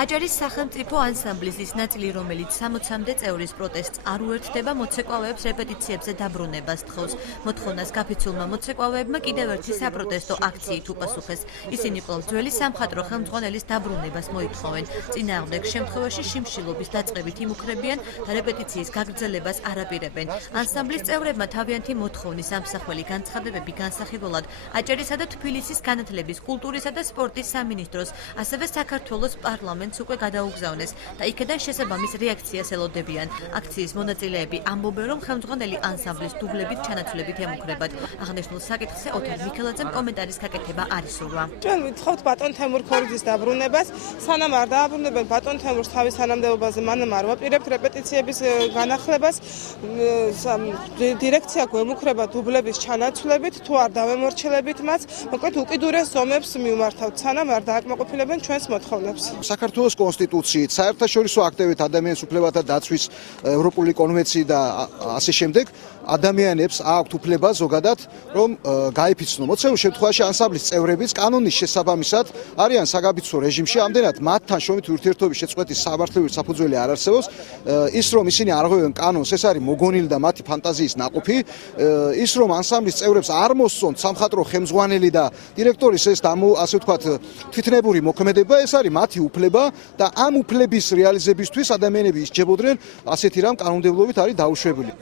აჭარის სახელმწიფო ანსამბლის ის ნაწილი, რომელიც 60-მდე წევრის პროტესტს არ უერთდება, მოცეკვავეებს რეპეტიციებზე დაბრუნებას თხოვს. მოთხოვნას გაფიცულმა მოცეკვავეებმა კიდევ ერთი საპროტესტო აქციით უპასუხეს. ისინი კვლავ ძველი სამხატვრო ხელმძღვანელის დაბრუნებას მოითხოვენ. წინააღმდეგ შემთხვევაში შიმშილობის დაწყებით იმუქრებიან და რეპეტიციის გაგრძელებას არ აპირებენ. ანსამბლის წევრებმა თავიანთი მოთხოვნის ამსახველი განცხადებები განსახილველად აჭარისა და თბილისის განათლების, კულტურისა და სპორტის სამინისტროს, ასევე საქართველოს პარლამენტს უკვე გადაუგზავნეს და იქედან შესაბამის რეაქციას ელოდებიან. აქციის მონაწილეები ამბობენ, რომ ხელმძღვანელი ანსამბლის დუბლებით ჩანაცვლებით ემუქრებათ. აღნიშნულ საკითხზე ოთარ მიქელაძემ კომენტარის გაკეთება არ ისურვა. ჩვენ ვითხოვთ ბატონ თემურ ქორიძის დაბრუნებას. სანამ არ დააბრუნებენ ბატონ თემურს თავის თანამდებობაზე, მანამ არ ვაპირებთ რეპეტიციების განახლებას. დირექცია გვემუქრება დუბლების ჩანაცვლებით, თუ არ დავემორჩილებით მას, მოკლედ უკიდურეს ზომებს მივმართავთ, სანამ არ დააკმაყოფილებენ ჩვენს მოთხოვნებს. საქართველოს კონსტიტუციით, საერთაშორისო აქტებით ადამიანის უფლებათა დაცვის ევროპული კონვენცії და ასე შემდეგ ადამიანებს აქვთ უფლება ზოგადად რომ გაიფიცნონ. მოცემულ შემთხვევაში ანსამბლის წევრებიც კანონის შესაბამისად არიან საგაბიცო რეჟიმში, ამდენად მათთან შრომით ურთიერთობის შეწყვეტის სამართლებრივი საფუძველი არ არსებობს. ის რომ ისინი არ ღვევენ კანონს, ეს არის მოგონილი და მათი ფანტაზიის ნაყოფი. ის რომ ანსამბლის წევრებს არ მოსწონთ სამხატვრო ხელმძღვანელი და დირექტორის ეს ასე ვთქვათ თვითნებური მოქმედება, ეს არის მათი უფლება და ამ უფლების რეალიზებისთვის ადამიანები ისჯებოდნენ ასეთი რამ კანონმდებლობით არის დაუშვებელი.